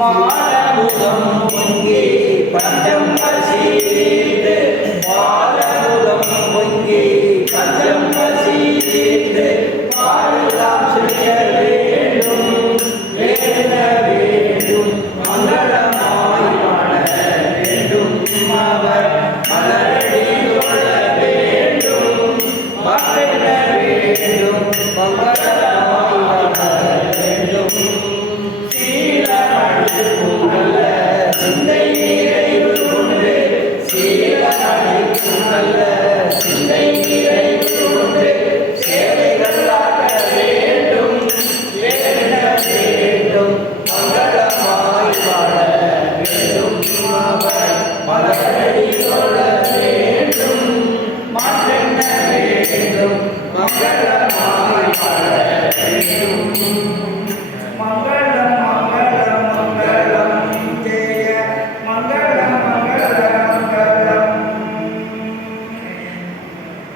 పాలముదం పొంగి పంచం పరిశీలి மங்கள்